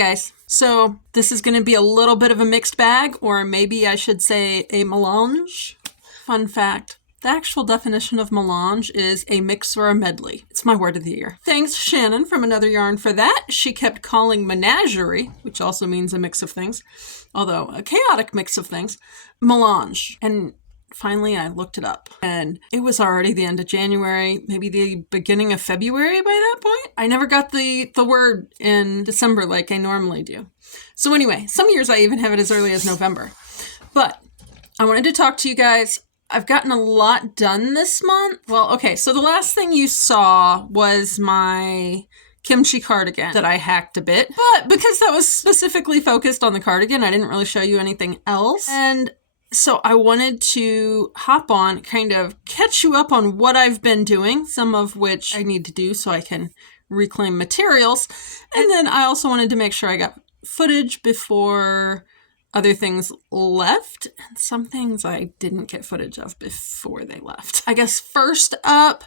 guys. So this is going to be a little bit of a mixed bag, or maybe I should say a melange. Fun fact, the actual definition of melange is a mix or a medley. It's my word of the year. Thanks Shannon from Another Yarn for that. She kept calling menagerie, which also means a mix of things, although a chaotic mix of things, melange. And finally, I looked it up, and it was already the end of January, maybe the beginning of February by that point. I never got the word in December like I normally do. So anyway, some years I even have it as early as November. But I wanted to talk to you guys. I've gotten a lot done this month. Well, okay, so the last thing you saw was my kimchi cardigan that I hacked a bit. But because that was specifically focused on the cardigan, I didn't really show you anything else. And so I wanted to hop on, kind of catch you up on what I've been doing, some of which I need to do so I can reclaim materials. And then I also wanted to make sure I got footage before other things left, and some things I didn't get footage of before they left. I guess first up,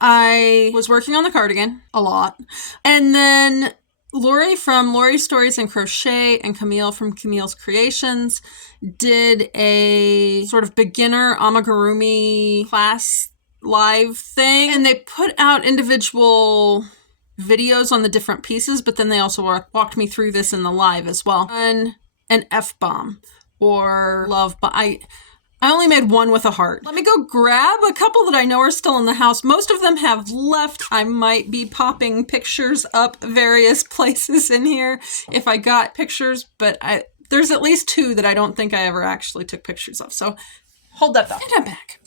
I was working on the cardigan a lot. And then Lori from Lori's Stories and Crochet and Camille from Camille's Creations did a sort of beginner amigurumi class live thing. And they put out individual videos on the different pieces, but then they also walked me through this in the live as well. And an F-bomb or love bomb. I only made one with a heart. Let me go grab a couple that I know are still in the house. Most of them have left. I might be popping pictures up various places in here if I got pictures, but there's at least two that I don't think I ever actually took pictures of. So hold that thought. And I'm back.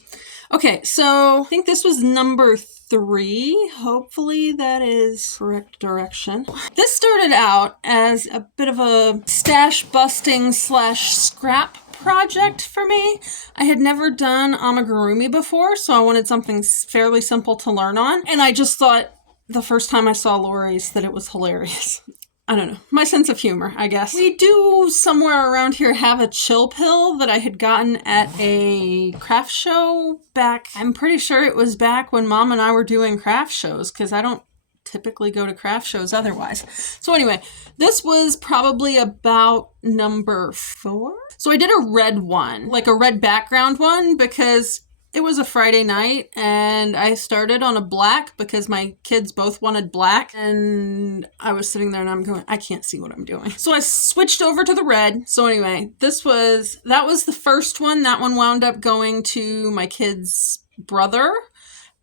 Okay, so I think this was number 3. Hopefully that is correct direction. This started out as a bit of a stash busting / scrap project for me. I had never done amigurumi before, so I wanted something fairly simple to learn on. And I just thought the first time I saw Lori's that it was hilarious. I don't know. My sense of humor, I guess. We do somewhere around here have a chill pill that I had gotten at a craft show back. I'm pretty sure it was back when Mom and I were doing craft shows, because I don't typically go to craft shows otherwise. So anyway, this was probably about number 4. So I did a red one, like a red background one, because it was a Friday night and I started on a black because my kids both wanted black, and I was sitting there and I'm going, I can't see what I'm doing. So I switched over to the red. So anyway, that was the first one. That one wound up going to my kid's brother.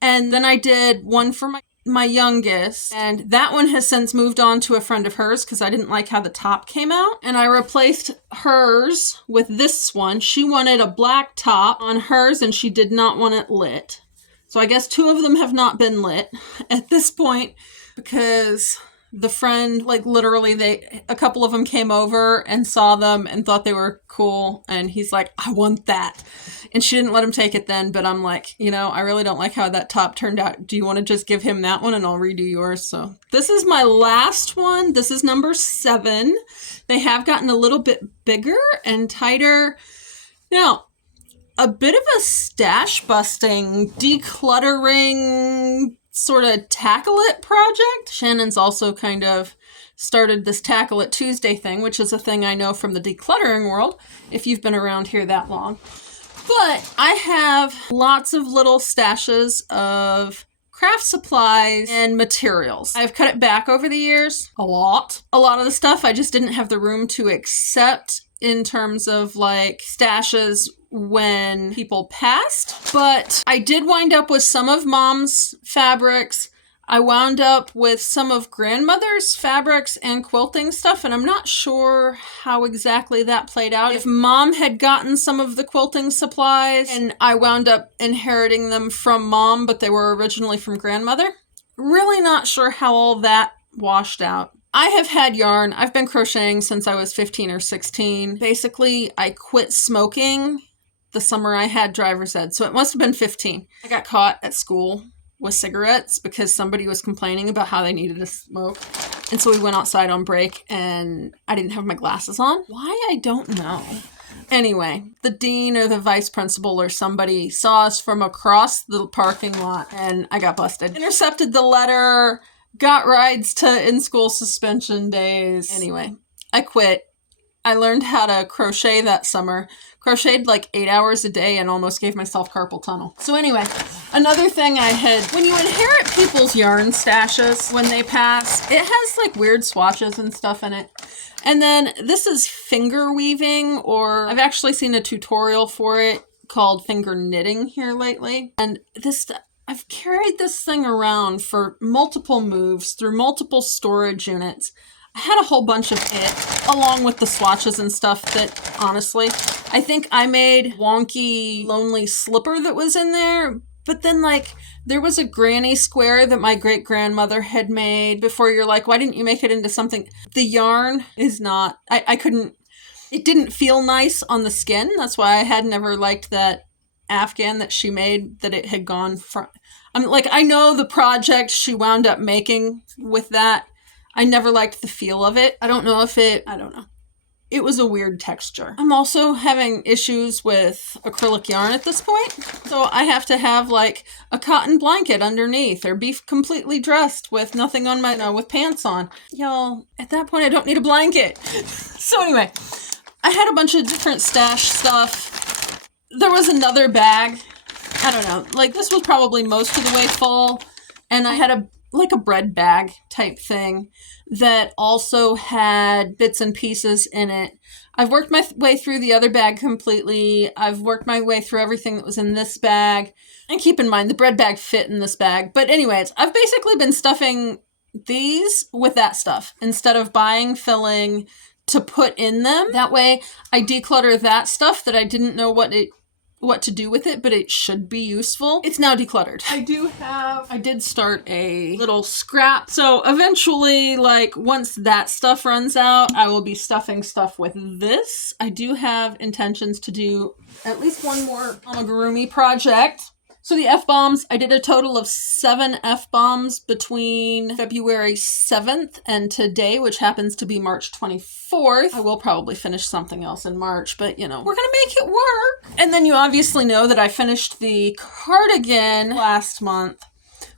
And then I did one for my youngest, and that one has since moved on to a friend of hers because I didn't like how the top came out, and I replaced hers with this one. She wanted a black top on hers and she did not want it lit. So I guess 2 of them have not been lit at this point because the friend, like literally a couple of them came over and saw them and thought they were cool, and he's like, I want that. And she didn't let him take it then, but I'm like, I really don't like how that top turned out. Do you want to just give him that one and I'll redo yours? So this is my last one. This is number 7. They have gotten a little bit bigger and tighter. Now, a bit of a stash busting, decluttering, sort of tackle it project. Shannon's also kind of started this Tackle It Tuesday thing, which is a thing I know from the decluttering world, if you've been around here that long. But I have lots of little stashes of craft supplies and materials. I've cut it back over the years a lot. A lot of the stuff I just didn't have the room to accept in terms of like stashes when people passed. But I did wind up with some of Mom's fabrics. I wound up with some of grandmother's fabrics and quilting stuff, and I'm not sure how exactly that played out. If Mom had gotten some of the quilting supplies and I wound up inheriting them from Mom, but they were originally from grandmother. Really not sure how all that washed out. I have had yarn. I've been crocheting since I was 15 or 16. Basically, I quit smoking the summer I had driver's ed, so it must have been 15. I got caught at school with cigarettes because somebody was complaining about how they needed to smoke. And so we went outside on break and I didn't have my glasses on. Why? I don't know. Anyway, the dean or the vice principal or somebody saw us from across the parking lot and I got busted. Intercepted the letter, got rides to in-school suspension days. Anyway, I quit. I learned how to crochet that summer. Crocheted like 8 hours a day and almost gave myself carpal tunnel. So anyway, another thing I had, when you inherit people's yarn stashes when they pass, it has like weird swatches and stuff in it. And then this is finger weaving, or I've actually seen a tutorial for it called finger knitting here lately. And this, I've carried this thing around for multiple moves through multiple storage units. I had a whole bunch of it, along with the swatches and stuff that, honestly, I think I made wonky, lonely slipper that was in there. But then, like, there was a granny square that my great-grandmother had made before. You're like, why didn't you make it into something? The yarn is not, I couldn't, it didn't feel nice on the skin. That's why I had never liked that Afghan that she made, that it had gone from. I'm like, I know the project she wound up making with that. I never liked the feel of it. I don't know. It was a weird texture. I'm also having issues with acrylic yarn at this point. So I have to have like a cotton blanket underneath or be completely dressed with nothing on my, with pants on. Y'all, at that point, I don't need a blanket. So anyway, I had a bunch of different stash stuff. There was another bag. I don't know, like this was probably most of the way full. And I had a bread bag type thing that also had bits and pieces in it. I've worked my way through the other bag completely. I've worked my way through everything that was in this bag. And keep in mind, the bread bag fit in this bag. But anyways, I've basically been stuffing these with that stuff instead of buying filling to put in them. That way I declutter that stuff that I didn't know what to do with it, but it should be useful. It's now decluttered. I did start a little scrap. So eventually, like once that stuff runs out, I will be stuffing stuff with this. I do have intentions to do at least one more amigurumi project. So the F-bombs, I did a total of 7 F-bombs between February 7th and today, which happens to be March 24th. I will probably finish something else in March, but you know, we're gonna make it work. And then you obviously know that I finished the cardigan last month.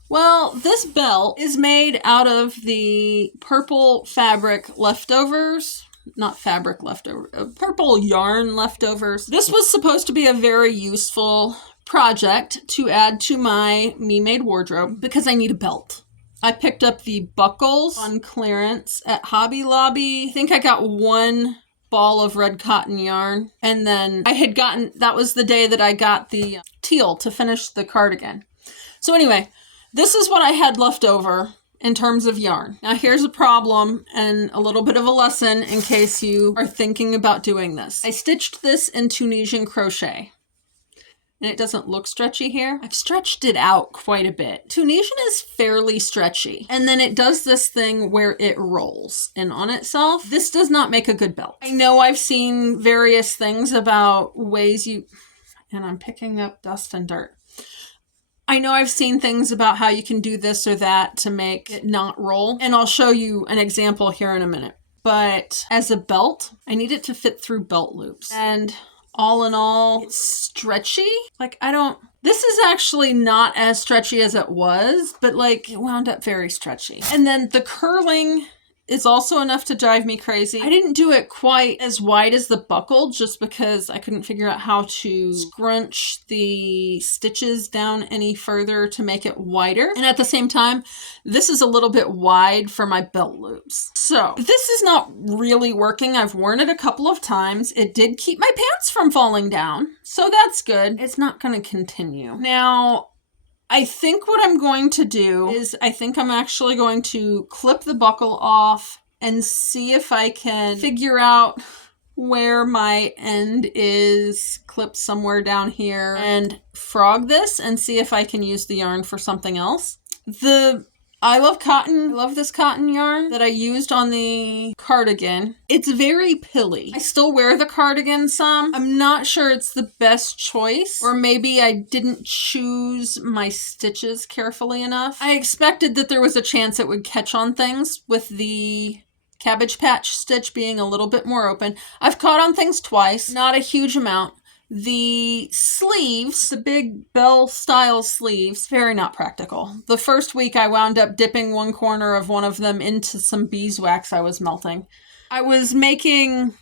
Well, this belt is made out of the purple fabric leftovers. Not fabric leftover, purple yarn leftovers. This was supposed to be a very useful project to add to my me-made wardrobe because I need a belt. I picked up the buckles on clearance at Hobby Lobby. I think I got 1 ball of red cotton yarn, and then that was the day that I got the teal to finish the cardigan. So anyway, this is what I had left over in terms of yarn. Now here's a problem and a little bit of a lesson in case you are thinking about doing this. I stitched this in Tunisian crochet. And it doesn't look stretchy here. I've stretched it out quite a bit. Tunisian is fairly stretchy. And then it does this thing where it rolls in on itself. This does not make a good belt. I know I've seen various things about ways and I'm picking up dust and dirt. I know I've seen things about how you can do this or that to make it not roll. And I'll show you an example here in a minute. But as a belt, I need it to fit through belt loops. And all in all, it's stretchy. Like this is actually not as stretchy as it was, but like it wound up very stretchy. And then the curling is also enough to drive me crazy. I didn't do it quite as wide as the buckle just because I couldn't figure out how to scrunch the stitches down any further to make it wider. And at the same time, this is a little bit wide for my belt loops. So this is not really working. I've worn it a couple of times. It did keep my pants from falling down. So that's good. It's not going to continue. Now, I think what I'm going to do is I'm actually going to clip the buckle off and see if I can figure out where my end is, clip somewhere down here, and frog this and see if I can use the yarn for something else. I love cotton. I love this cotton yarn that I used on the cardigan. It's very pilly. I still wear the cardigan some. I'm not sure it's the best choice, or maybe I didn't choose my stitches carefully enough. I expected that there was a chance it would catch on things with the Cabbage Patch stitch being a little bit more open. I've caught on things twice, not a huge amount, The sleeves, the big bell style sleeves, very not practical. The first week I wound up dipping one corner of one of them into some beeswax I was melting. I was making,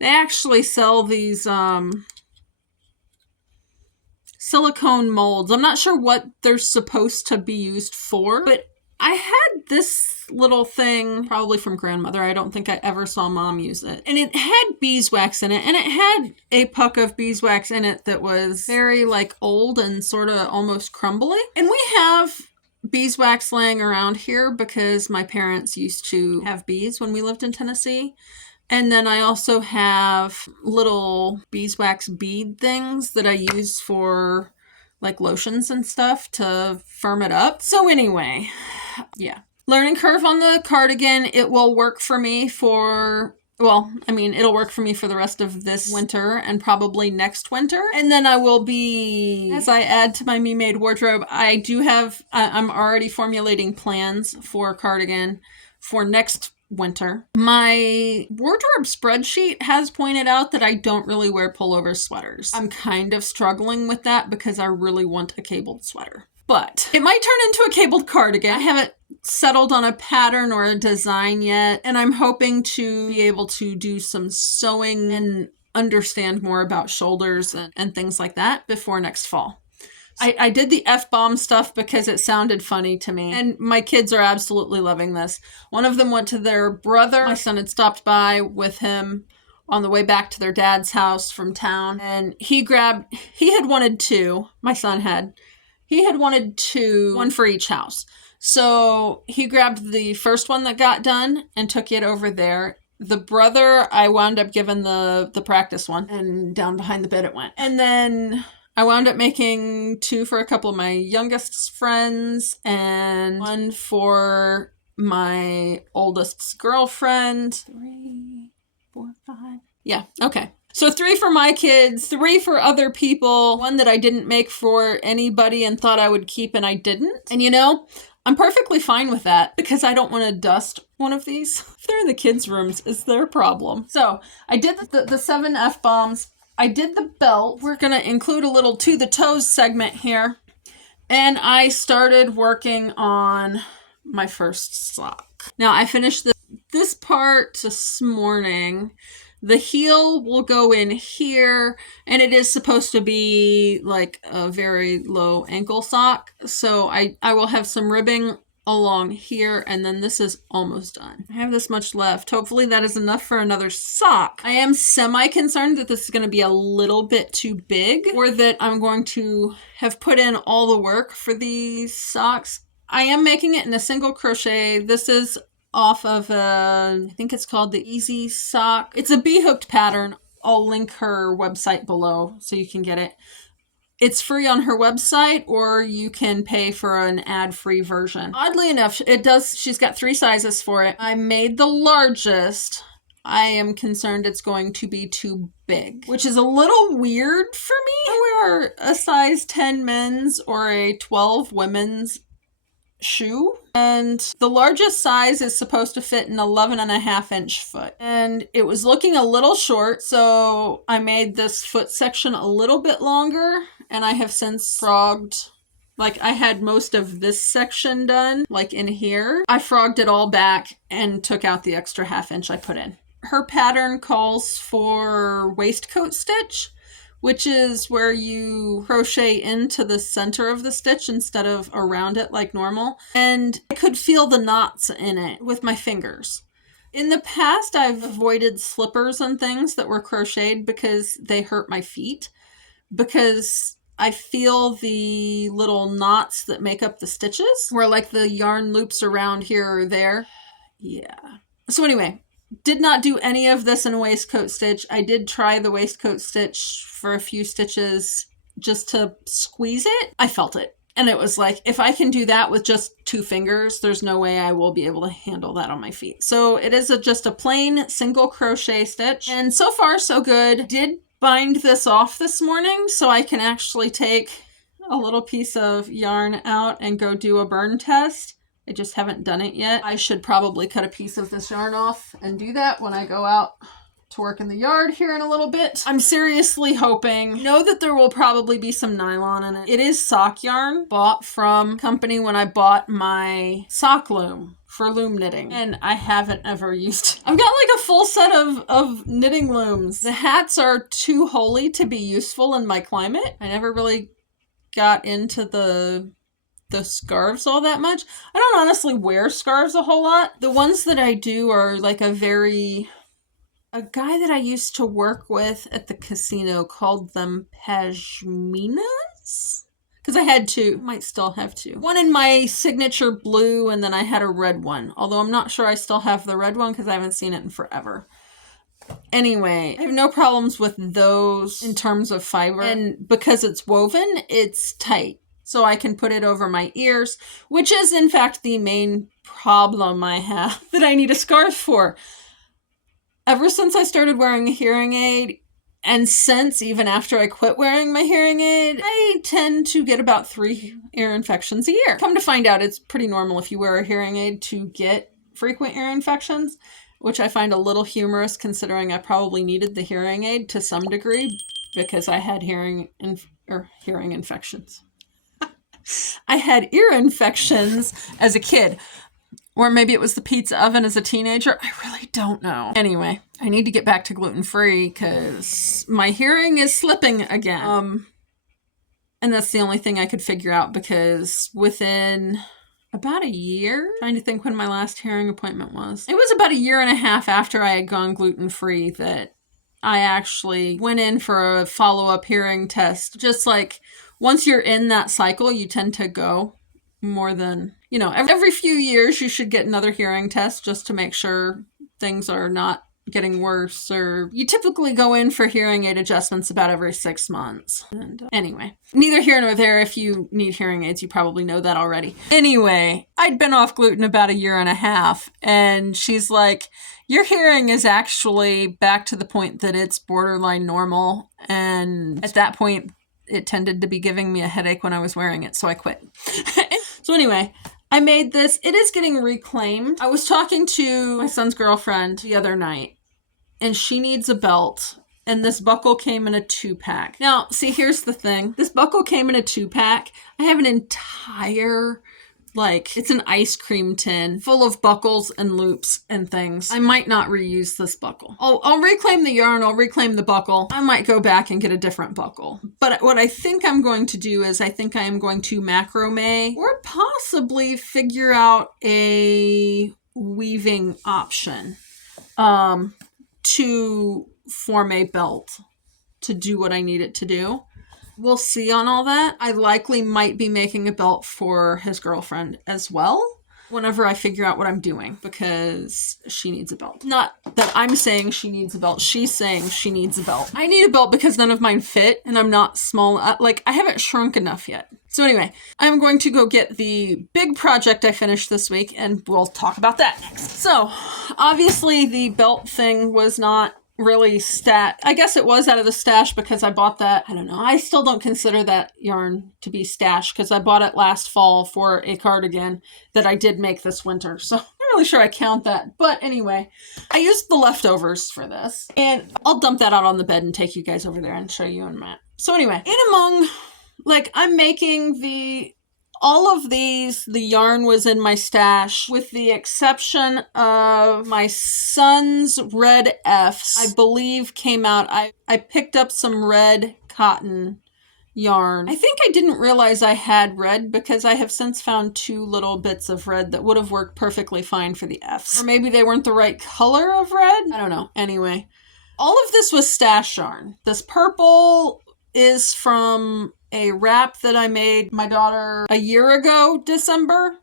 they actually sell these silicone molds. I'm not sure what they're supposed to be used for, but I had this little thing probably from grandmother. I don't think I ever saw mom use it. And it had beeswax in it, and it had a puck of beeswax in it that was very like old and sort of almost crumbly. And we have beeswax laying around here because my parents used to have bees when we lived in Tennessee. And then I also have little beeswax bead things that I use for like lotions and stuff to firm it up. So anyway, yeah. Learning curve on the cardigan. It will work for me for, well, I mean, it'll work for me for the rest of this winter and probably next winter. And then I will be, as I add to my Me Made wardrobe, I do have, I'm already formulating plans for cardigan for next winter. My wardrobe spreadsheet has pointed out that I don't really wear pullover sweaters. I'm kind of struggling with that because I really want a cabled sweater. But it might turn into a cabled cardigan. I haven't settled on a pattern or a design yet, and I'm hoping to be able to do some sewing and understand more about shoulders and things like that before next fall. I did the F-bomb stuff because it sounded funny to me, and my kids are absolutely loving this. One of them went to their brother. My son had stopped by with him on the way back to their dad's house from town, and he had wanted two, my son had. He had wanted two, one for each house. So he grabbed the first one that got done and took it over there. The brother, I wound up giving the practice one, and down behind the bed it went. And then I wound up making two for a couple of my youngest friends and one for my oldest's girlfriend. 3, 4, 5. Yeah, okay. So 3 for my kids, 3 for other people, one that I didn't make for anybody and thought I would keep and I didn't. And you know, I'm perfectly fine with that because I don't want to dust one of these. If they're in the kids' rooms, it's their problem. So I did the 7 F-bombs. I did the belt. We're going to include a little to the toes segment here. And I started working on my first sock. Now I finished this part this morning. The heel will go in here, and it is supposed to be like a very low ankle sock. So I will have some ribbing along here, and then this is almost done. I have this much left. Hopefully that is enough for another sock. I am semi-concerned that this is going to be a little bit too big, or that I'm going to have put in all the work for these socks. I am making it in a single crochet. This is off of I think it's called the Easy Sock. It's a bee-hooked pattern. I'll link her website below so you can get it. It's free on her website, or you can pay for an ad-free version. Oddly enough, she's got 3 sizes for it. I made the largest. I am concerned it's going to be too big, which is a little weird for me. I wear a size 10 men's or a 12 women's shoe, and the largest size is supposed to fit an 11.5-inch foot, and it was looking a little short, so I made this foot section a little bit longer, and I have since frogged, like I had most of this section done, like in here. I frogged it all back and took out the extra 1/2 inch I put in. Her pattern calls for waistcoat stitch, which is where you crochet into the center of the stitch instead of around it like normal. And I could feel the knots in it with my fingers. In the past, I've avoided slippers and things that were crocheted because they hurt my feet, because I feel the little knots that make up the stitches where like the yarn loops around here or there. Yeah. So anyway, did not do any of this in a waistcoat stitch. I did try the waistcoat stitch for a few stitches just to squeeze it. I felt it. And it was like, if I can do that with just 2 fingers, there's no way I will be able to handle that on my feet. So it is just a plain single crochet stitch. And so far, so good. Did bind this off this morning so I can actually take a little piece of yarn out and go do a burn test. I just haven't done it yet. I should probably cut a piece of this yarn off and do that when I go out to work in the yard here in a little bit. I'm seriously hoping, know that there will probably be some nylon in it. It is sock yarn, bought from company when I bought my sock loom for loom knitting, and I haven't ever used it. I've got like a full set of knitting looms. The hats are too holy to be useful in my climate. I never really got into the scarves all that much. I don't honestly wear scarves a whole lot. The ones that I do are like a guy that I used to work with at the casino called them pashminas. Because I had two, might still have two. One in my signature blue, and then I had a red one. Although I'm not sure I still have the red one because I haven't seen it in forever. Anyway, I have no problems with those in terms of fiber. And because it's woven, it's tight. So I can put it over my ears, which is in fact the main problem I have that I need a scarf for. Ever since I started wearing a hearing aid, and since even after I quit wearing my hearing aid, I tend to get about 3 ear infections a year. Come to find out, it's pretty normal if you wear a hearing aid to get frequent ear infections, which I find a little humorous considering I probably needed the hearing aid to some degree because I had hearing infections. I had ear infections as a kid. Or maybe it was the pizza oven as a teenager. I really don't know. Anyway, I need to get back to gluten-free because my hearing is slipping again. And that's the only thing I could figure out because within about a year, trying to think when my last hearing appointment was. It was about 1.5 years after I had gone gluten-free that I actually went in for a follow-up hearing test. Just like once you're in that cycle, you tend to go more than, every few years you should get another hearing test just to make sure things are not getting worse, or you typically go in for hearing aid adjustments about every 6 months. And anyway, neither here nor there. If you need hearing aids, you probably know that already. Anyway, I'd been off gluten about 1.5 years, and she's like, your hearing is actually back to the point that it's borderline normal. And at that point, it tended to be giving me a headache when I was wearing it, so I quit. So anyway, I made this. It is getting reclaimed. I was talking to my son's girlfriend the other night, and she needs a belt, and this buckle came in a 2-pack. Now, see, here's the thing. This buckle came in a 2-pack. I have an entire, it's an ice cream tin full of buckles and loops and things. I might not reuse this buckle. I'll reclaim the yarn, I'll reclaim the buckle. I might go back and get a different buckle. But what I think I'm going to do is I think I am going to macrame or possibly figure out a weaving option to form a belt to do what I need it to do. We'll see on all that. I likely might be making a belt for his girlfriend as well whenever I figure out what I'm doing because she needs a belt. Not that I'm saying she needs a belt. She's saying she needs a belt. I need a belt because none of mine fit and I'm not small. I haven't shrunk enough yet. So anyway, I'm going to go get the big project I finished this week and we'll talk about that next. So obviously the belt thing was not really I guess it was out of the stash because I bought that. I don't know. I still don't consider that yarn to be stash because I bought it last fall for a cardigan that I did make this winter. So I'm not really sure I count that. But anyway, I used the leftovers for this and I'll dump that out on the bed and take you guys over there and show you and Matt. So anyway, I'm making all of these, the yarn was in my stash with the exception of my son's red F's, I believe came out. I picked up some red cotton yarn. I think I didn't realize I had red because I have since found 2 little bits of red that would have worked perfectly fine for the F's. Or maybe they weren't the right color of red. I don't know. Anyway, all of this was stash yarn. This purple is from a wrap that I made my daughter 1 year ago, December.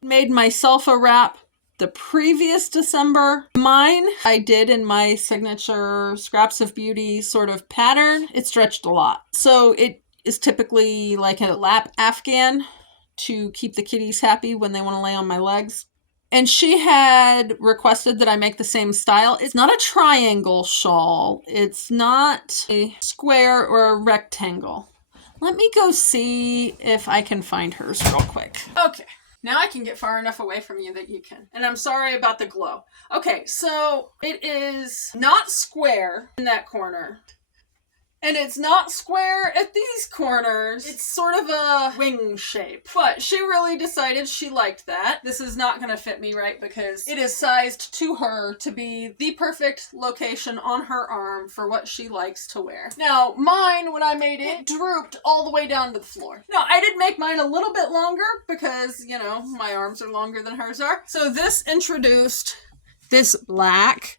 Made myself a wrap the previous December. Mine, I did in my signature Scraps of Beauty sort of pattern. It stretched a lot. So it is typically like a lap Afghan to keep the kitties happy when they want to lay on my legs. And she had requested that I make the same style. It's not a triangle shawl. It's not a square or a rectangle. Let me go see if I can find hers real quick. Okay. Now I can get far enough away from you that you can. And I'm sorry about the glow. Okay, so it is not square in that corner. And it's not square at these corners. It's sort of a wing shape. But she really decided she liked that. This is not going to fit me right because it is sized to her to be the perfect location on her arm for what she likes to wear. Now, mine, when I made it, drooped all the way down to the floor. Now, I did make mine a little bit longer because, you know, my arms are longer than hers are. So this introduced this black,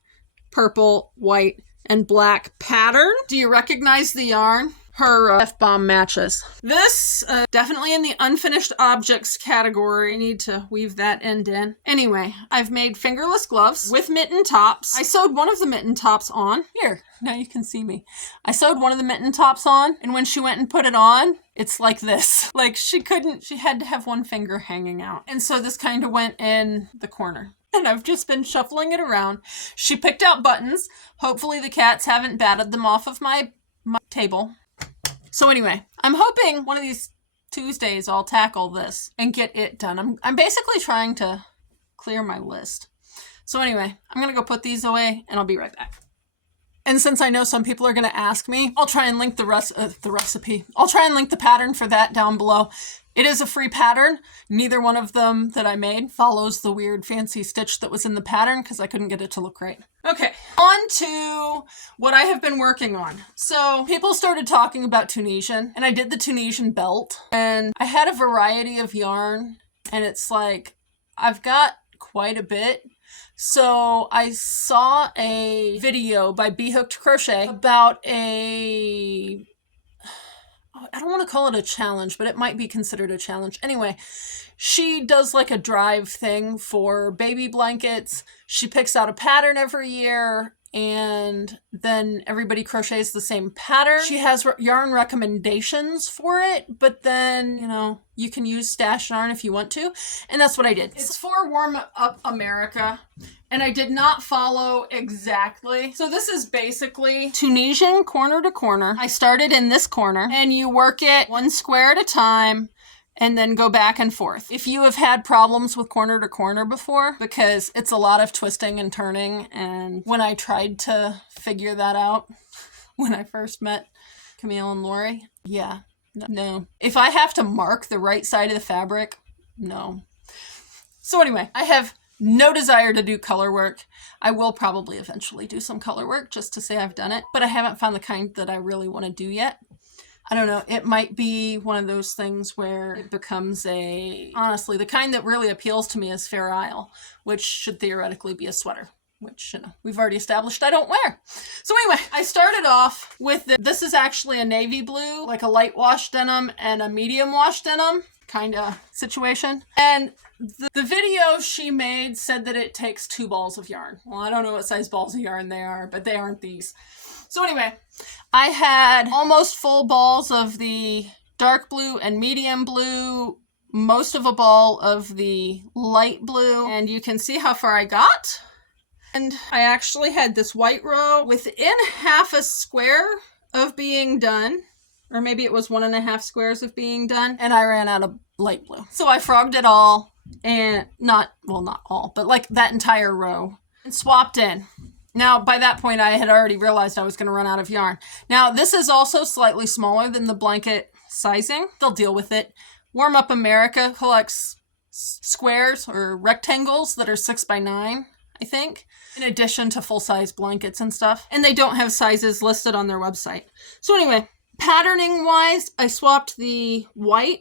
purple, white, and black pattern. Do you recognize the yarn? Her F-bomb matches. This, definitely in the unfinished objects category. I need to weave that end in. Anyway, I've made fingerless gloves with mitten tops. I sewed one of the mitten tops on. Here, now you can see me. I sewed one of the mitten tops on, and when she went and put it on, it's like this. Like she had to have one finger hanging out. And so this kind of went in the corner. And I've just been shuffling it around. She picked out buttons. Hopefully the cats haven't batted them off of my table. So anyway, I'm hoping one of these Tuesdays I'll tackle this and get it done. I'm basically trying to clear my list. So anyway, I'm going to go put these away and I'll be right back. And since I know some people are going to ask me, I'll try and link the recipe. I'll try and link the pattern for that down below. It is a free pattern. Neither one of them that I made follows the weird fancy stitch that was in the pattern because I couldn't get it to look right. Okay, on to what I have been working on. So people started talking about Tunisian, and I did the Tunisian belt, and I had a variety of yarn, and it's like, I've got quite a bit. So I saw a video by Bee Hooked Crochet about I don't want to call it a challenge, but it might be considered a challenge. Anyway, she does like a drive thing for baby blankets. She picks out a pattern every year and then everybody crochets the same pattern. She has yarn recommendations for it, but then, you know, you can use stash yarn if you want to. And that's what I did. It's for Warm Up America. And I did not follow exactly. So this is basically Tunisian corner to corner. I started in this corner and you work it one square at a time and then go back and forth. If you have had problems with corner to corner before, because it's a lot of twisting and turning, and when I tried to figure that out when I first met Camille and Lori, yeah, no. If I have to mark the right side of the fabric, no. So anyway, I have no desire to do color work. I will probably eventually do some color work just to say I've done it, but I haven't found the kind that I really want to do yet. I don't know. It might be one of those things where it becomes honestly, the kind that really appeals to me is Fair Isle, which should theoretically be a sweater, which, you know, we've already established I don't wear. So anyway, I started off with this is actually a navy blue, like a light wash denim and a medium wash denim kind of situation. And the video she made said that it takes 2 balls of yarn. Well, I don't know what size balls of yarn they are, but they aren't these. So anyway, I had almost full balls of the dark blue and medium blue, most of a ball of the light blue, and you can see how far I got. And I actually had this white row within half a square of being done, or maybe it was 1.5 squares of being done, and I ran out of light blue. So I frogged it all, and not all, but like that entire row, and swapped in. Now, by that point, I had already realized I was going to run out of yarn. Now, this is also slightly smaller than the blanket sizing. They'll deal with it. Warm Up America collects squares or rectangles that are 6x9, I think, in addition to full-size blankets and stuff. And they don't have sizes listed on their website. So anyway, patterning-wise, I swapped the white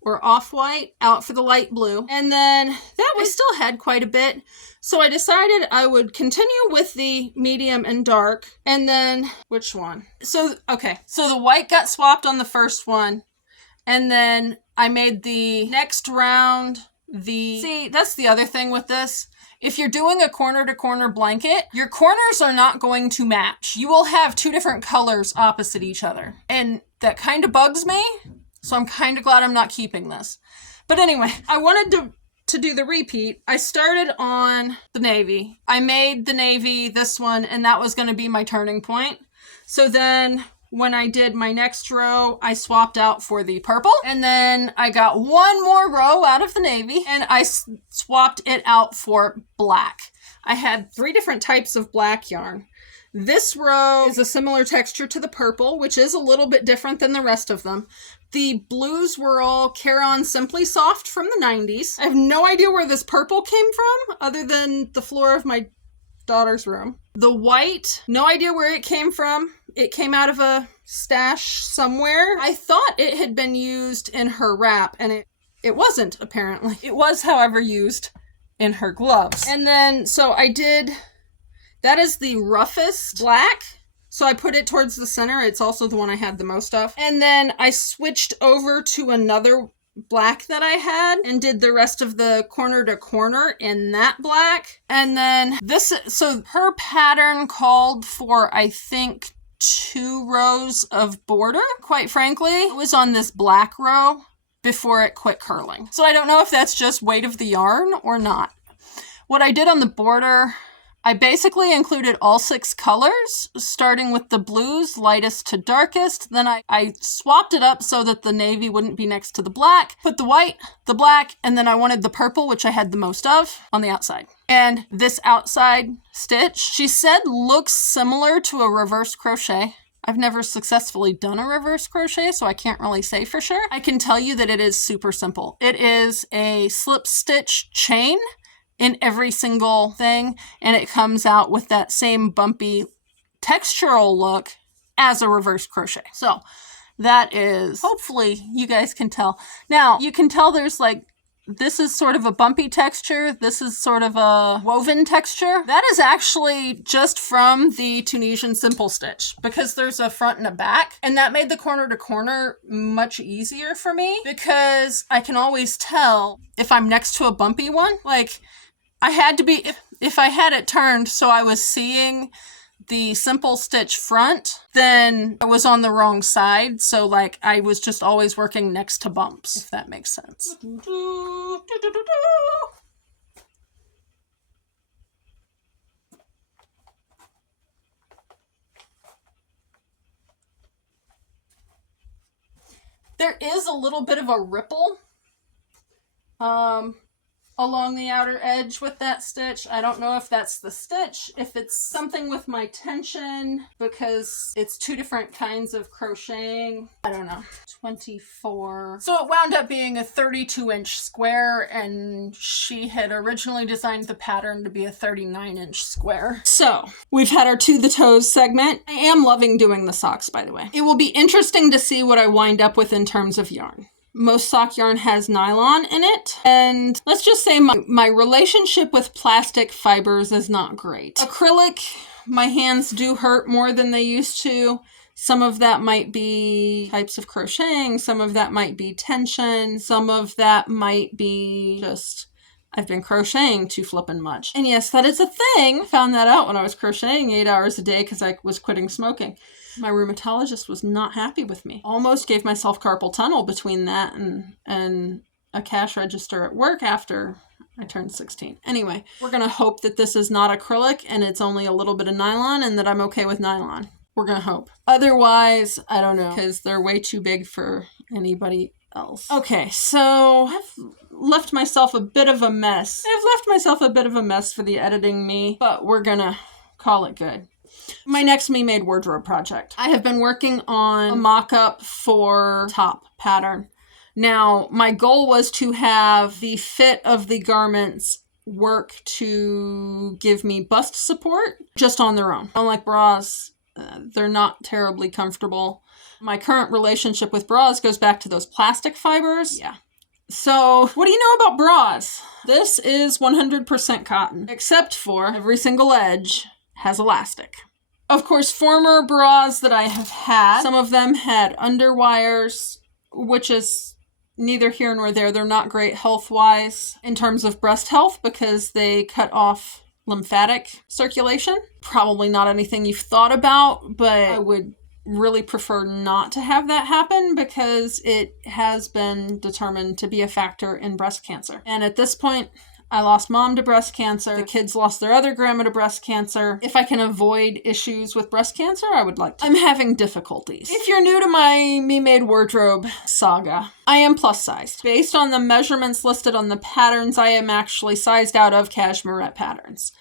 or off-white out for the light blue. And then that one still had quite a bit. So I decided I would continue with the medium and dark. And then, which one? So the white got swapped on the first one. And then I made the next round see, that's the other thing with this. If you're doing a corner-to-corner blanket, your corners are not going to match. You will have 2 different colors opposite each other. And that kind of bugs me. So I'm kind of glad I'm not keeping this. But anyway, I wanted to do the repeat. I started on the navy. I made the navy, this one, and that was going to be my turning point. So then when I did my next row, I swapped out for the purple, and then I got one more row out of the navy and I swapped it out for black. I had 3 different types of black yarn. This row is a similar texture to the purple, which is a little bit different than the rest of them. The blues were all Care-On Simply Soft from the 90s. I have no idea where this purple came from, other than the floor of my daughter's room. The white, no idea where it came from. It came out of a stash somewhere. I thought it had been used in her wrap, and it wasn't, apparently. It was, however, used in her gloves. And then, so I did, that is the roughest black. So I put it towards the center. It's also the one I had the most of. And then I switched over to another black that I had and did the rest of the corner to corner in that black. And then this, so her pattern called for, I think, 2 rows of border. Quite frankly, it was on this black row before it quit curling. So I don't know if that's just weight of the yarn or not. What I did on the border, I basically included all 6 colors, starting with the blues, lightest to darkest. Then I swapped it up so that the navy wouldn't be next to the black, put the white, the black, and then I wanted the purple, which I had the most of, on the outside. And this outside stitch, she said, looks similar to a reverse crochet. I've never successfully done a reverse crochet, so I can't really say for sure. I can tell you that it is super simple. It is a slip stitch chain in every single thing, and it comes out with that same bumpy textural look as a reverse crochet. So that is, hopefully you guys can tell. Now you can tell there's like, this is sort of a bumpy texture. This is sort of a woven texture. That is actually just from the Tunisian simple stitch, because there's a front and a back, and that made the corner to corner much easier for me because I can always tell if I'm next to a bumpy one. Like, I had to be, if I had it turned so I was seeing the simple stitch front, then I was on the wrong side. So like I was just always working next to bumps, if that makes sense. There is a little bit of a ripple along the outer edge with that stitch. I don't know if that's the stitch, if it's something with my tension, because it's 2 different kinds of crocheting. I don't know. 24. So it wound up being a 32-inch square, and she had originally designed the pattern to be a 39-inch square. So we've had our To the Toes segment. I am loving doing the socks, by the way. It will be interesting to see what I wind up with in terms of yarn. Most sock yarn has nylon in it, and let's just say my relationship with plastic fibers is not great. Acrylic, my hands do hurt more than they used to. Some of that might be types of crocheting, some of that might be tension, some of that might be just I've been crocheting too flippin' much. And yes, that is a thing. I found that out when I was crocheting 8 hours a day because I was quitting smoking. My rheumatologist was not happy with me. Almost gave myself carpal tunnel between that and a cash register at work after I turned 16. Anyway, we're going to hope that this is not acrylic and it's only a little bit of nylon and that I'm okay with nylon. We're going to hope. Otherwise, I don't know, because they're way too big for anybody else. Okay, so I've left myself a bit of a mess. For the editing me, but we're going to call it good. My next Me Made wardrobe project. I have been working on a mock-up for top pattern. Now, my goal was to have the fit of the garments work to give me bust support just on their own. Unlike bras, they're not terribly comfortable. My current relationship with bras goes back to those plastic fibers. Yeah. So, what do you know about bras? This is 100% cotton, except for every single edge has elastic. Of course, former bras that I have had, some of them had underwires, which is neither here nor there. They're not great health-wise in terms of breast health because they cut off lymphatic circulation. Probably not anything you've thought about, but I would really prefer not to have that happen because it has been determined to be a factor in breast cancer. And at this point, I lost mom to breast cancer. The kids lost their other grandma to breast cancer. If I can avoid issues with breast cancer, I would like to. I'm having difficulties. If you're new to my Me Made wardrobe saga, I am plus sized. Based on the measurements listed on the patterns, I am actually sized out of cashmerette patterns.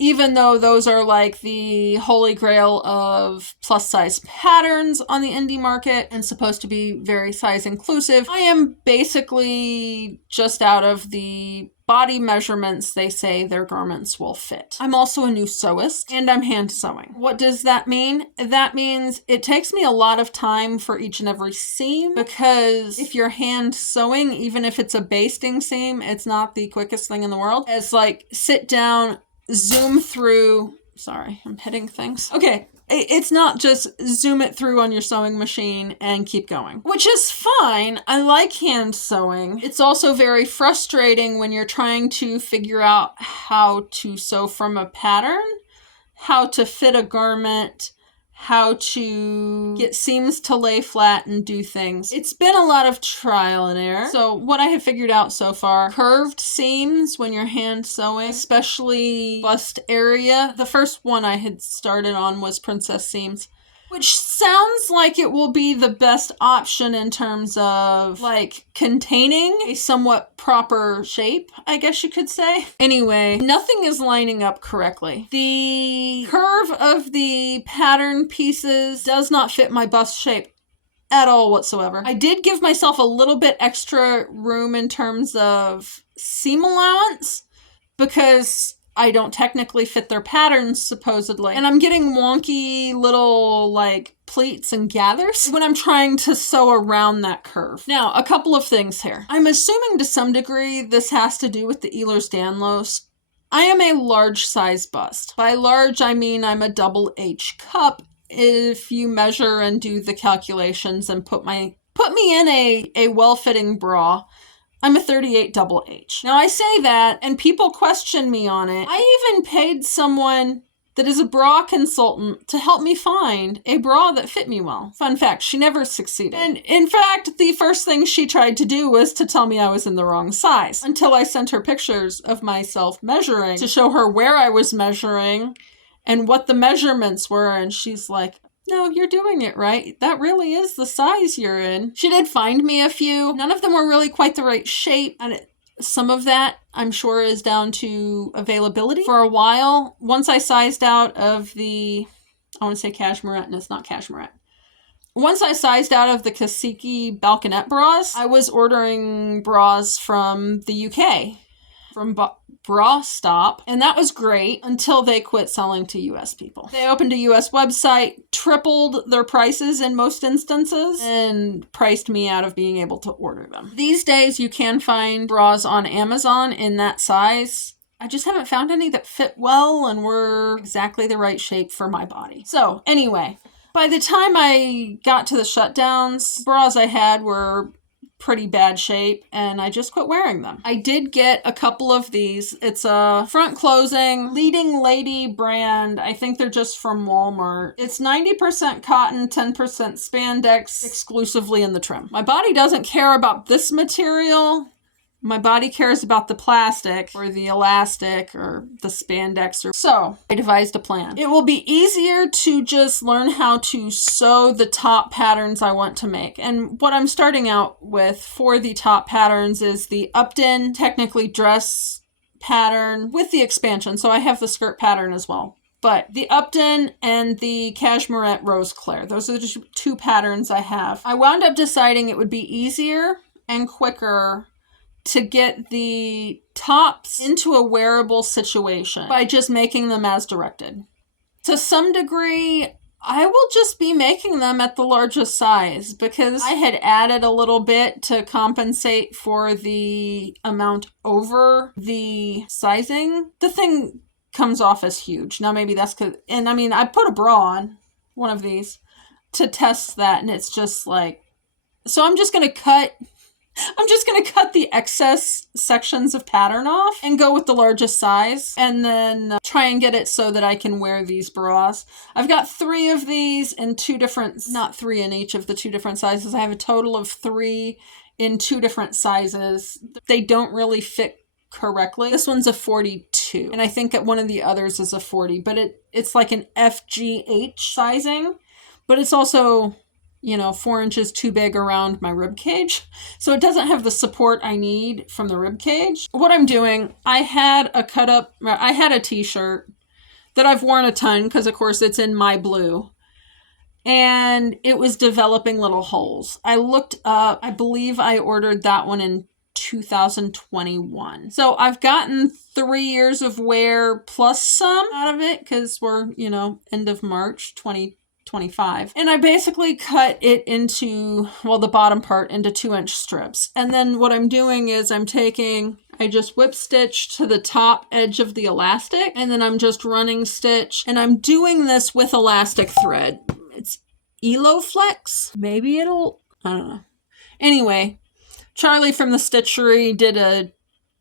Even though those are like the holy grail of plus size patterns on the indie market and supposed to be very size inclusive, I am basically just out of the body measurements they say their garments will fit. I'm also a new sewist and I'm hand sewing. What does that mean? That means it takes me a lot of time for each and every seam, because if you're hand sewing, even if it's a basting seam, it's not the quickest thing in the world. It's like sit down, zoom through. Sorry, I'm hitting things. Okay. It's not just zoom it through on your sewing machine and keep going, which is fine. I like hand sewing. It's also very frustrating when you're trying to figure out how to sew from a pattern, how to fit a garment, how to get seams to lay flat and do things. It's been a lot of trial and error. So what I have figured out so far, curved seams when you're hand sewing, especially bust area. The first one I had started on was princess seams, which sounds like it will be the best option in terms of like containing a somewhat proper shape, I guess you could say. Anyway, nothing is lining up correctly. The curve of the pattern pieces does not fit my bust shape at all whatsoever. I did give myself a little bit extra room in terms of seam allowance because I don't technically fit their patterns, supposedly. And I'm getting wonky little, like, pleats and gathers when I'm trying to sew around that curve. Now, a couple of things here. I'm assuming to some degree this has to do with the Ehlers-Danlos. I am a large size bust. By large, I mean I'm a double H cup. If you measure and do the calculations and put me in a well-fitting bra, I'm a 38 double H. Now I say that and people question me on it. I even paid someone that is a bra consultant to help me find a bra that fit me well. Fun fact, she never succeeded. And in fact, the first thing she tried to do was to tell me I was in the wrong size, until I sent her pictures of myself measuring to show her where I was measuring and what the measurements were. And she's like, no, you're doing it right. That really is the size you're in. She did find me a few. None of them were really quite the right shape. And some of that, I'm sure, is down to availability. For a while, once I sized out of the, I want to say cashmerette, and it's not cashmerette. Once I sized out of the Kasiki balconette bras, I was ordering bras from the UK, from Bra Stop, and that was great until they quit selling to US people. They opened a US website, tripled their prices in most instances, and priced me out of being able to order them. These days you can find bras on Amazon in that size. I just haven't found any that fit well and were exactly the right shape for my body. So anyway, by the time I got to the shutdowns, bras I had were pretty bad shape and I just quit wearing them. I did get a couple of these. It's a front closing leading lady brand. I think they're just from Walmart. It's 90% cotton, 10% spandex, exclusively in the trim. My body doesn't care about this material. My body cares about the plastic or the elastic or the spandex. So I devised a plan. It will be easier to just learn how to sew the top patterns I want to make. And what I'm starting out with for the top patterns is the Upton, technically dress pattern with the expansion. So I have the skirt pattern as well. But the Upton and the Cashmerette Rose Claire, those are the two patterns I have. I wound up deciding it would be easier and quicker to get the tops into a wearable situation by just making them as directed. To some degree, I will just be making them at the largest size because I had added a little bit to compensate for the amount over the sizing. The thing comes off as huge. Now maybe that's because, and I mean, I put a bra on one of these to test that and it's just like, so I'm just going to cut the excess sections of pattern off and go with the largest size and then try and get it so that I can wear these bras. I've got 3 of these in 2 different, not 3 in each of the 2 different sizes. I have a total of 3 in 2 different sizes. They don't really fit correctly. This one's a 42, and I think that one of the others is a 40, but it's like an FGH sizing, but it's also, you know, 4 inches too big around my rib cage. So it doesn't have the support I need from the rib cage. What I'm doing, I had a t-shirt that I've worn a ton because of course it's in my blue. And it was developing little holes. I looked up, I believe I ordered that one in 2021. So I've gotten 3 years of wear plus some out of it because we're, you know, end of March 2025. And I basically cut it into, well, the bottom part into 2-inch strips. And then what I'm doing is I just whip stitch to the top edge of the elastic, and then I'm just running stitch. And I'm doing this with elastic thread. It's Eloflex. Maybe I don't know. Anyway, Charlie from the Stitchery did a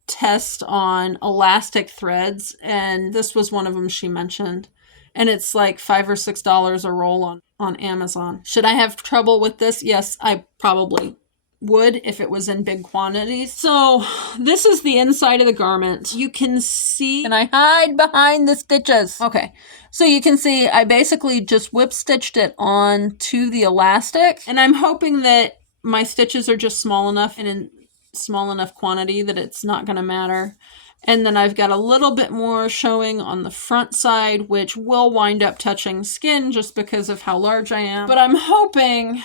test on elastic threads, and this was one of them she mentioned. And it's like $5 or $6 a roll on Amazon. Should I have trouble with this? Yes, I probably would if it was in big quantities. So this is the inside of the garment. You can see, and I hide behind the stitches. Okay, so you can see I basically just whip stitched it on to the elastic, and I'm hoping that my stitches are just small enough and in small enough quantity that it's not going to matter. And then I've got a little bit more showing on the front side, which will wind up touching skin just because of how large I am. But I'm hoping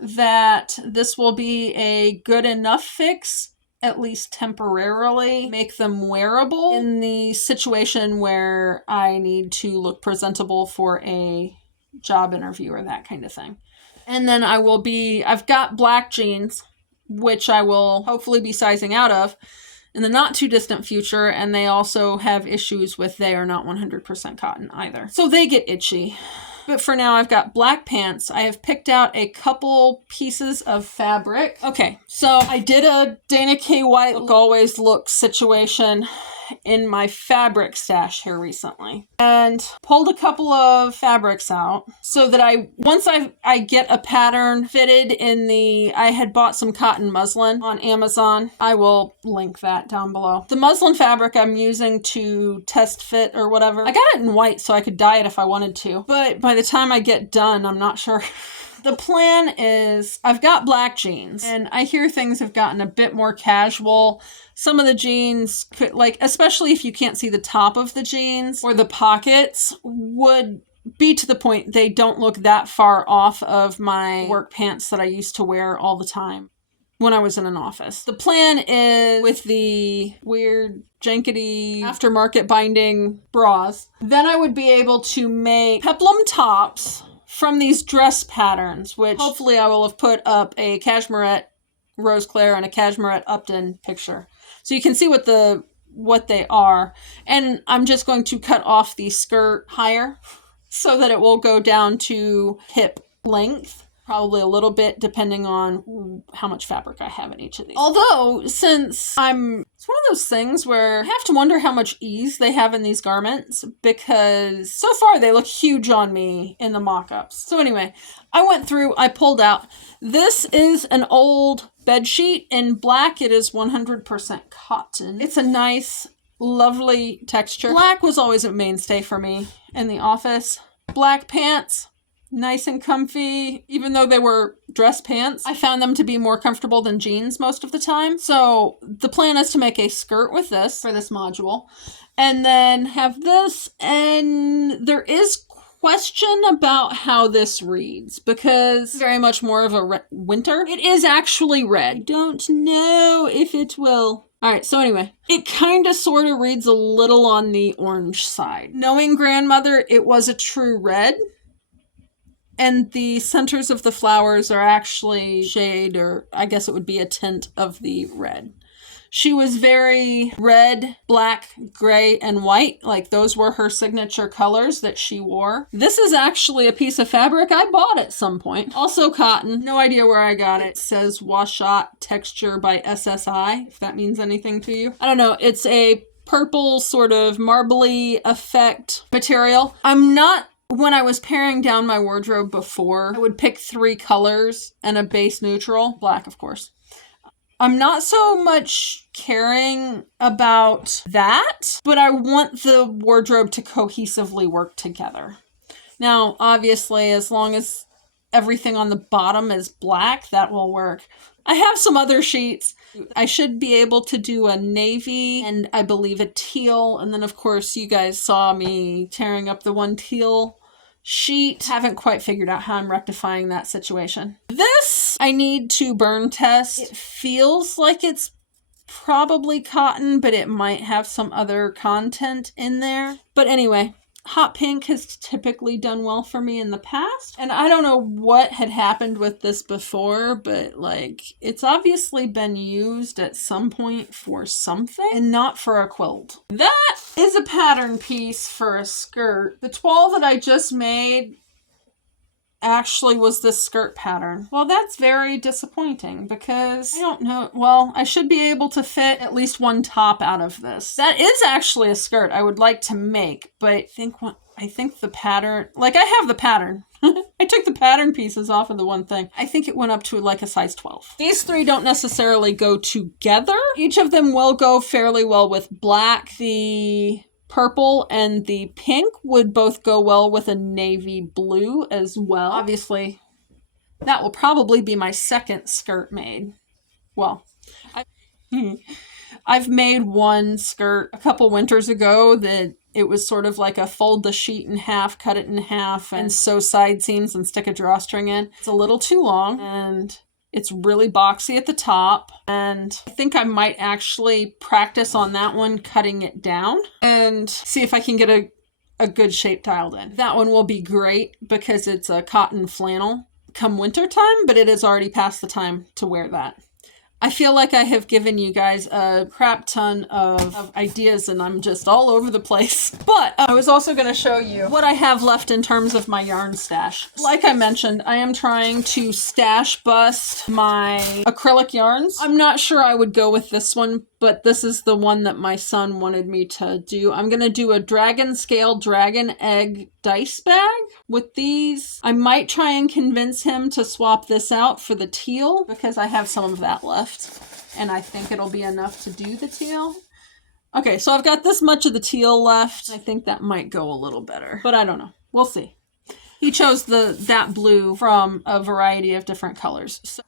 that this will be a good enough fix, at least temporarily, make them wearable in the situation where I need to look presentable for a job interview or that kind of thing. And then I've got black jeans, which I will hopefully be sizing out of in the not too distant future, and they also have issues with they are not 100% cotton either. So they get itchy. But for now, I've got black pants. I have picked out a couple pieces of fabric. Okay, so I did a Dana K. White Look Always Look situation in my fabric stash here recently, and pulled a couple of fabrics out so that once I get a pattern fitted in I had bought some cotton muslin on Amazon. I will link that down below. The muslin fabric I'm using to test fit or whatever. I got it in white so I could dye it if I wanted to, but by the time I get done, I'm not sure. The plan is I've got black jeans, and I hear things have gotten a bit more casual. Some of the jeans could, like, especially if you can't see the top of the jeans or the pockets, would be to the point they don't look that far off of my work pants that I used to wear all the time when I was in an office. The plan is with the weird jankety aftermarket binding bras, then I would be able to make peplum tops from these dress patterns, which hopefully I will have put up a cashmerette Rose Claire and a cashmerette Upton picture. So you can see what they are. And I'm just going to cut off the skirt higher so that it will go down to hip length. Probably a little bit depending on how much fabric I have in each of these. Although, it's one of those things where I have to wonder how much ease they have in these garments, because so far they look huge on me in the mock-ups. So anyway, I pulled out. This is an old bed sheet in black. It is 100% cotton. It's a nice, lovely texture. Black was always a mainstay for me in the office. Black pants. Nice and comfy, even though they were dress pants. I found them to be more comfortable than jeans most of the time. So the plan is to make a skirt with this for this module, and then have this, and there is question about how this reads, because it's very much more of a winter. It is actually red. I don't know if it will. All right, so anyway, it kind of sort of reads a little on the orange side. Knowing grandmother, it was a true red. And the centers of the flowers are actually shade, or I guess it would be a tint of the red. She was very red, black, gray, and white. Like, those were her signature colors that she wore. This is actually a piece of fabric I bought at some point. Also cotton. No idea where I got it. It says Washat Texture by SSI, if that means anything to you. I don't know. It's a purple sort of marbly effect material. When I was paring down my wardrobe before, I would pick 3 colors and a base neutral, black of course, I'm not so much caring about that, but I want the wardrobe to cohesively work together. Now, obviously, as long as everything on the bottom is black, that will work. I have some other sheets. I should be able to do a navy and I believe a teal. And then, of course, you guys saw me tearing up the one teal sheet. Haven't quite figured out how I'm rectifying that situation. This I need to burn test. It feels like it's probably cotton, but it might have some other content in there. But anyway, hot pink has typically done well for me in the past. And I don't know what had happened with this before, but like it's obviously been used at some point for something and not for a quilt. That is a pattern piece for a skirt. The toile that I just made actually was this skirt pattern. Well, that's very disappointing because I don't know. Well, I should be able to fit at least one top out of this. That is actually a skirt I would like to make, but I think the pattern, like I have the pattern. I took the pattern pieces off of the one thing. I think it went up to like a size 12. These three don't necessarily go together. Each of them will go fairly well with black. The purple and the pink would both go well with a navy blue as well. Obviously, that will probably be my second skirt made. Well, I've made one skirt a couple winters ago that it was sort of like a fold the sheet in half, cut it in half, and sew side seams and stick a drawstring in. It's a little too long and it's really boxy at the top, and I think I might actually practice on that one, cutting it down, and see if I can get a good shape dialed in. That one will be great because it's a cotton flannel come winter time, but it is already past the time to wear that. I feel like I have given you guys a crap ton of ideas and I'm just all over the place. But I was also going to show you what I have left in terms of my yarn stash. Like I mentioned, I am trying to stash bust my acrylic yarns. I'm not sure I would go with this one, but this is the one that my son wanted me to do. I'm going to do a dragon scale dragon egg dice bag with these. I might try and convince him to swap this out for the teal because I have some of that left. And I think it'll be enough to do the teal. Okay, so I've got this much of the teal left. I think that might go a little better, but I don't know. We'll see. He chose that blue from a variety of different colors. So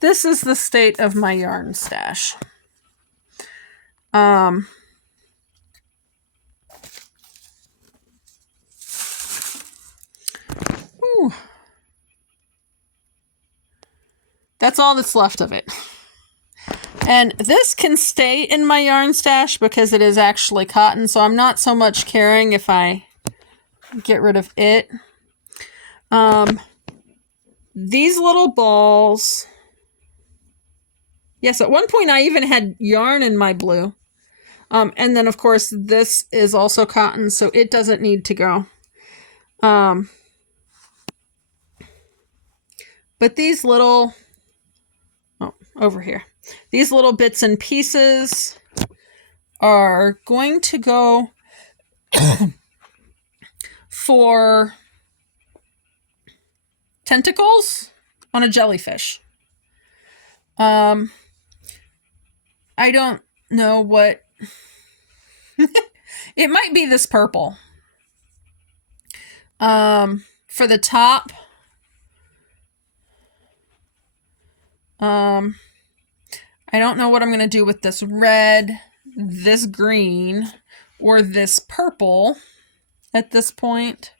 this is the state of my yarn stash. Ooh. That's all that's left of it. And this can stay in my yarn stash because it is actually cotton, so I'm not so much caring if I get rid of it. These little balls. Yes, at one point I even had yarn in my blue. And then, of course, this is also cotton, so it doesn't need to go. But these little... over here. These little bits and pieces are going to go for tentacles on a jellyfish. I don't know what... It might be this purple. For the top... I don't know what I'm going to do with this red, this green, or this purple at this point.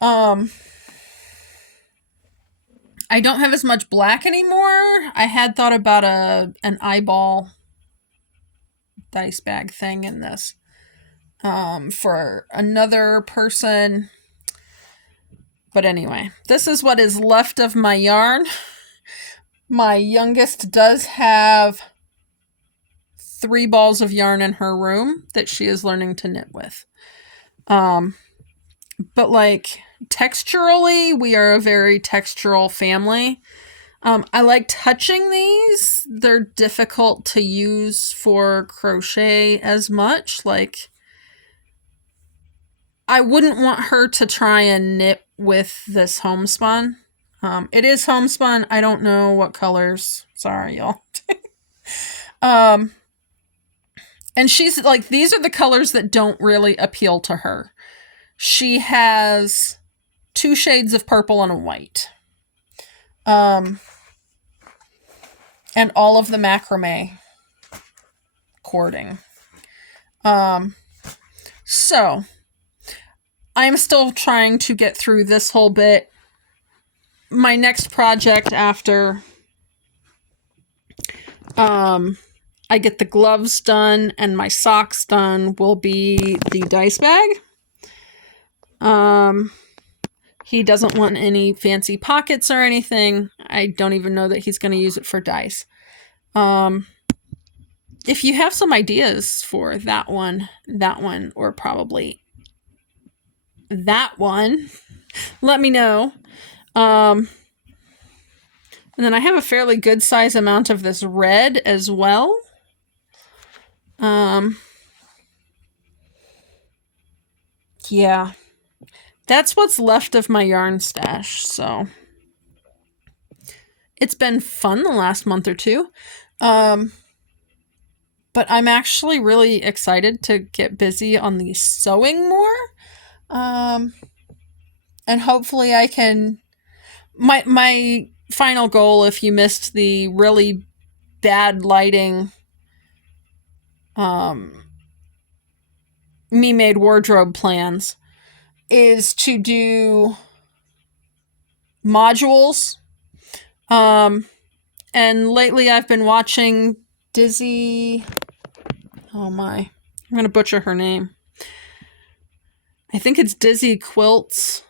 I don't have as much black anymore. I had thought about an eyeball dice bag thing in this for another person. But anyway, this is what is left of my yarn. My youngest does have 3 balls of yarn in her room that she is learning to knit with. But like texturally, we are a very textural family. I like touching these. They're difficult to use for crochet as much. Like, I wouldn't want her to try and knit with this homespun. It is homespun. I don't know what colors. Sorry, y'all. And she's like, these are the colors that don't really appeal to her. She has 2 shades of purple and a white. And all of the macrame cording. So I'm still trying to get through this whole bit. My next project after I get the gloves done and my socks done will be the dice bag. He doesn't want any fancy pockets or anything. I don't even know that he's going to use it for dice. If you have some ideas for that one, or probably that one, let me know. And then I have a fairly good size amount of this red as well. Yeah, that's what's left of my yarn stash. So it's been fun the last month or two. But I'm actually really excited to get busy on the sewing more. And hopefully I can, my final goal, if you missed the really bad lighting, me made wardrobe plans, is to do modules. And lately I've been watching Dizzy, oh my, I'm going to butcher her name. I think it's Dizzy Quilts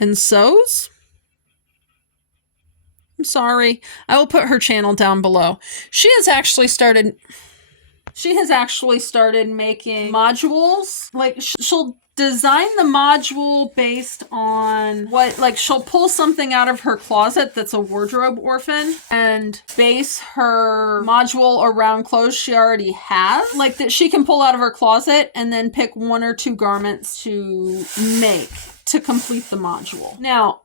and Sews. I'm sorry. I will put her channel down below. She has actually started making modules. Like, she'll design the module based on what, like, she'll pull something out of her closet that's a wardrobe orphan and base her module around clothes she already has, like, that she can pull out of her closet, and then pick 1 or 2 garments to make to complete the module. Now,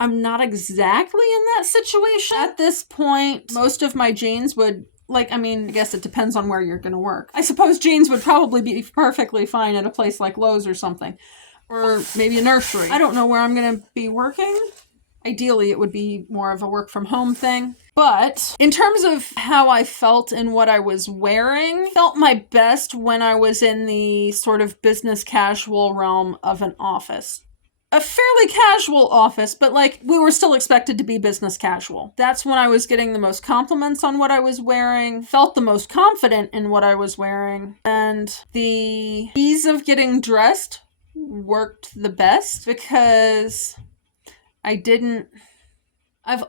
I'm not exactly in that situation. At this point, most of my jeans would, like, I mean, I guess it depends on where you're going to work. I suppose jeans would probably be perfectly fine at a place like Lowe's or something. Or maybe a nursery. I don't know where I'm going to be working. Ideally, it would be more of a work from home thing. But in terms of how I felt and what I was wearing, felt my best when I was in the sort of business casual realm of an office. A fairly casual office, but like, we were still expected to be business casual. That's when I was getting the most compliments on what I was wearing, felt the most confident in what I was wearing, and the ease of getting dressed worked the best because I've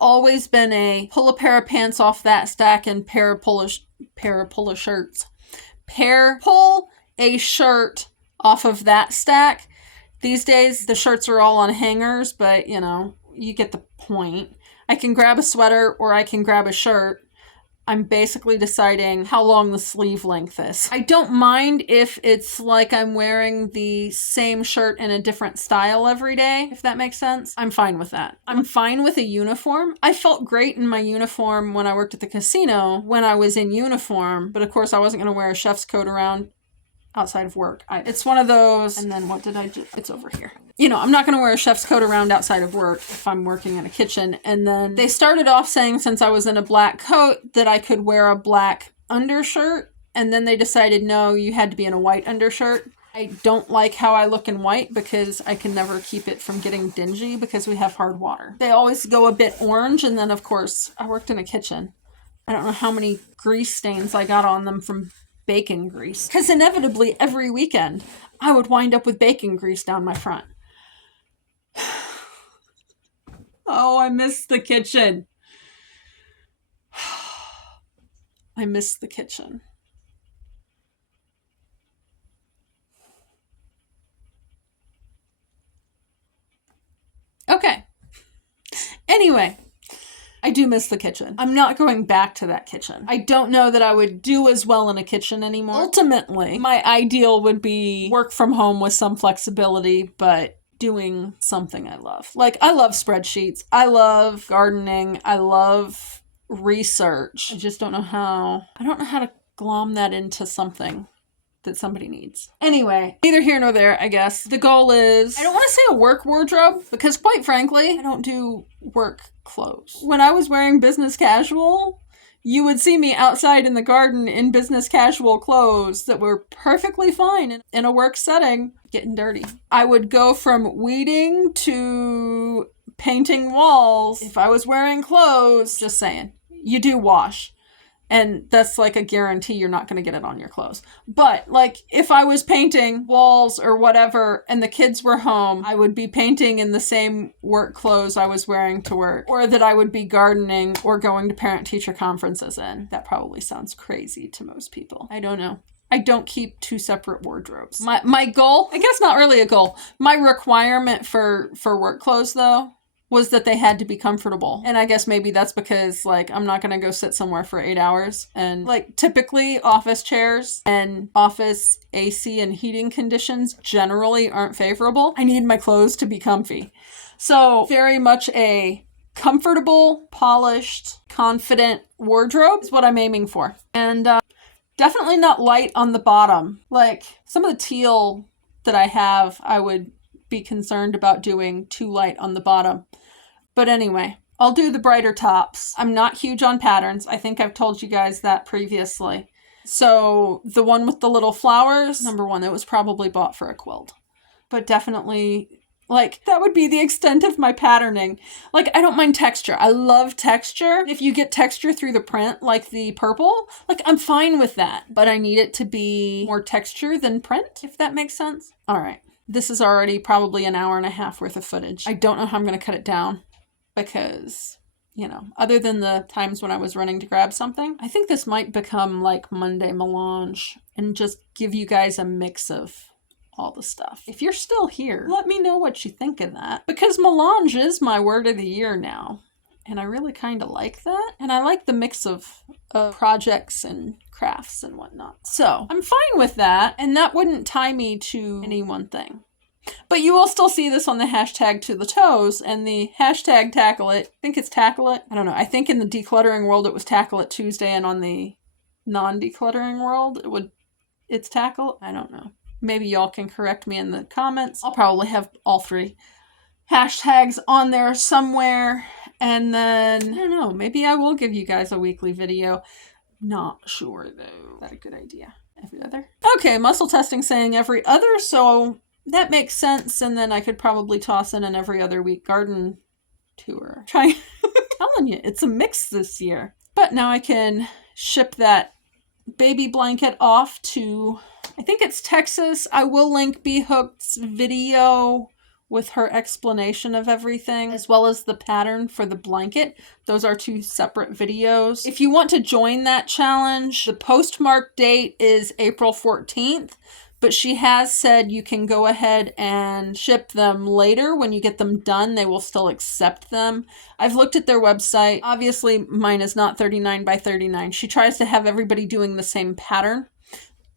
always been a pull a pair of pants off that stack and pull a shirts. Pull a shirt off of that stack. These days, the shirts are all on hangers, but, you know, you get the point. I can grab a sweater or I can grab a shirt. I'm basically deciding how long the sleeve length is. I don't mind if it's like I'm wearing the same shirt in a different style every day, if that makes sense. I'm fine with that. I'm fine with a uniform. I felt great in my uniform when I worked at the casino, when I was in uniform, but of course I wasn't going to wear a chef's coat around outside of work. It's one of those, and then what did I do? It's over here. You know, I'm not going to wear a chef's coat around outside of work if I'm working in a kitchen. And then they started off saying since I was in a black coat that I could wear a black undershirt. And then they decided, no, you had to be in a white undershirt. I don't like how I look in white because I can never keep it from getting dingy because we have hard water. They always go a bit orange. And then, of course, I worked in a kitchen. I don't know how many grease stains I got on them from bacon grease. Because inevitably, every weekend, I would wind up with bacon grease down my front. Oh, I miss the kitchen. I miss the kitchen. Okay. Anyway, I do miss the kitchen. I'm not going back to that kitchen. I don't know that I would do as well in a kitchen anymore. Ultimately, my ideal would be work from home with some flexibility, but doing something I love. Like, I love spreadsheets. I love gardening. I love research. I just don't know how to glom that into something that somebody needs. Anyway, neither here nor there, I guess. The goal is, I don't want to say a work wardrobe, because quite frankly, I don't do work clothes. When I was wearing business casual, you would see me outside in the garden in business casual clothes that were perfectly fine in a work setting, getting dirty. I would go from weeding to painting walls. If I was wearing clothes, just saying, you do wash. And that's like a guarantee you're not going to get it on your clothes. But like if I was painting walls or whatever and the kids were home, I would be painting in the same work clothes I was wearing to work, or that I would be gardening or going to parent-teacher conferences in. That probably sounds crazy to most people. I don't know. I don't keep two separate wardrobes. My goal, I guess not really a goal, my requirement for work clothes though, was that they had to be comfortable. And I guess maybe that's because like I'm not gonna go sit somewhere for 8 hours, and like typically office chairs and office AC and heating conditions generally aren't favorable. I need my clothes to be comfy. So very much a comfortable, polished, confident wardrobe is what I'm aiming for. And definitely not light on the bottom. Like some of the teal that I have, I would be concerned about doing too light on the bottom. But anyway, I'll do the brighter tops. I'm not huge on patterns. I think I've told you guys that previously. So the one with the little flowers, number one, it was probably bought for a quilt. But definitely, like, that would be the extent of my patterning. Like, I don't mind texture. I love texture. If you get texture through the print, like the purple, like, I'm fine with that. But I need it to be more texture than print, if that makes sense. All right. This is already probably an hour and a half worth of footage. I don't know how I'm going to cut it down because, you know, other than the times when I was running to grab something, I think this might become like Monday Melange and just give you guys a mix of all the stuff. If you're still here, let me know what you think of that, because Melange is my word of the year now. And I really kind of like that. And I like the mix of projects and crafts and whatnot. So I'm fine with that. And that wouldn't tie me to any one thing. But you will still see this on the hashtag to the toes and the hashtag tackle it. I think it's tackle it. I don't know. I think in the decluttering world, it was tackle it Tuesday. And on the non-decluttering world, it's tackle. I don't know. Maybe y'all can correct me in the comments. I'll probably have all three hashtags on there somewhere. And then, I don't know, maybe I will give you guys a weekly video. Not sure, though. Is that a good idea? Every other? Okay, muscle testing saying every other, so that makes sense. And then I could probably toss in an every other week garden tour. I'm telling you, it's a mix this year. But now I can ship that baby blanket off to, I think it's Texas. I will link B Hooked's video with her explanation of everything, as well as the pattern for the blanket. Those are two separate videos. If you want to join that challenge, the postmark date is April 14th, but she has said you can go ahead and ship them later. When you get them done, they will still accept them. I've looked at their website. Obviously, mine is not 39 by 39. She tries to have everybody doing the same pattern.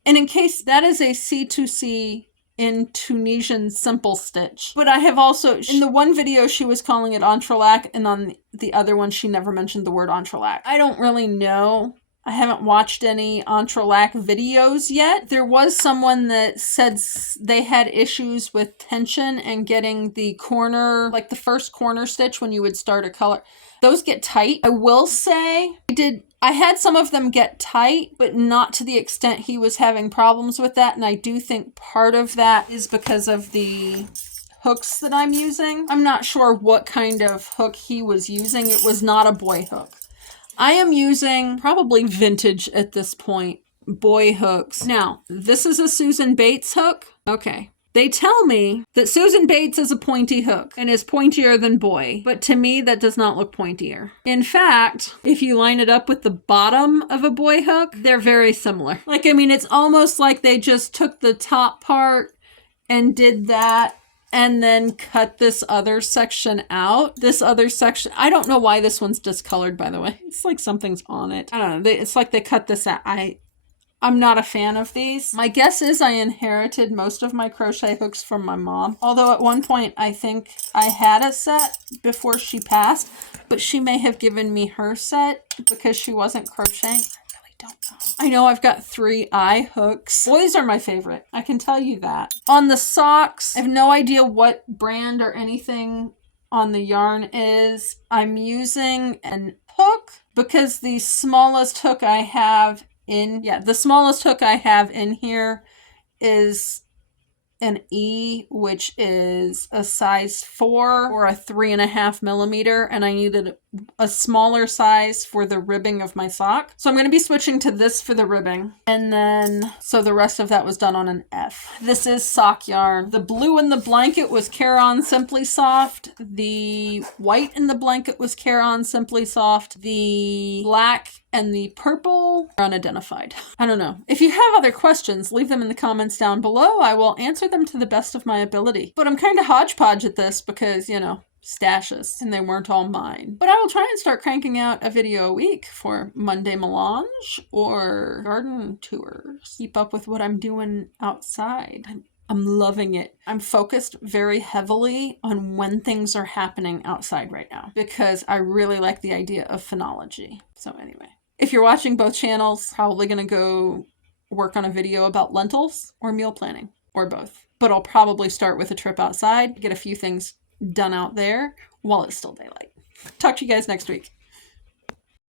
And in case that is a C2C in Tunisian simple stitch. But I have also, in the one video she was calling it entrelac, and on the other one she never mentioned the word entrelac. I don't really know. I haven't watched any entrelac videos yet. There was someone that said they had issues with tension and getting the corner, like the first corner stitch when you would start a color. Those get tight. I will say I had some of them get tight, but not to the extent he was having problems with that. And I do think part of that is because of the hooks that I'm using. I'm not sure what kind of hook he was using. It was not a boy hook. I am using probably vintage at this point, boy hooks. Now, this is a Susan Bates hook. Okay. They tell me that Susan Bates is a pointy hook and is pointier than boy, but to me that does not look pointier. In fact, if you line it up with the bottom of a boy hook, they're very similar. Like, I mean, it's almost like they just took the top part and did that and then cut this other section out. This other section, I don't know why this one's discolored, by the way. It's like something's on it. I don't know. It's like they cut this out. I'm not a fan of these. My guess is I inherited most of my crochet hooks from my mom. Although at one point I think I had a set before she passed, but she may have given me her set because she wasn't crocheting. I really don't know. I know I've got 3 eye hooks. Boys are my favorite. I can tell you that. On the socks, I have no idea what brand or anything on the yarn is. I'm using an hook because the smallest hook I have the smallest hook I have in here is an E, which is a size 4 or a 3.5 millimeter, and I needed a smaller size for the ribbing of my sock. So I'm going to be switching to this for the ribbing. And then, so the rest of that was done on an F. This is sock yarn. The blue in the blanket was Care-On Simply Soft. The white in the blanket was Care-On Simply Soft. The black and the purple are unidentified. I don't know. If you have other questions, leave them in the comments down below. I will answer them to the best of my ability. But I'm kind of hodgepodge at this because, you know, stashes, and they weren't all mine. But I will try and start cranking out a video a week for Monday Melange or garden tours. Keep up with what I'm doing outside. I'm loving it. I'm focused very heavily on when things are happening outside right now because I really like the idea of phenology. So anyway, if you're watching both channels, probably going to go work on a video about lentils or meal planning or both. But I'll probably start with a trip outside, get a few things done out there while it's still daylight. Talk to you guys next week.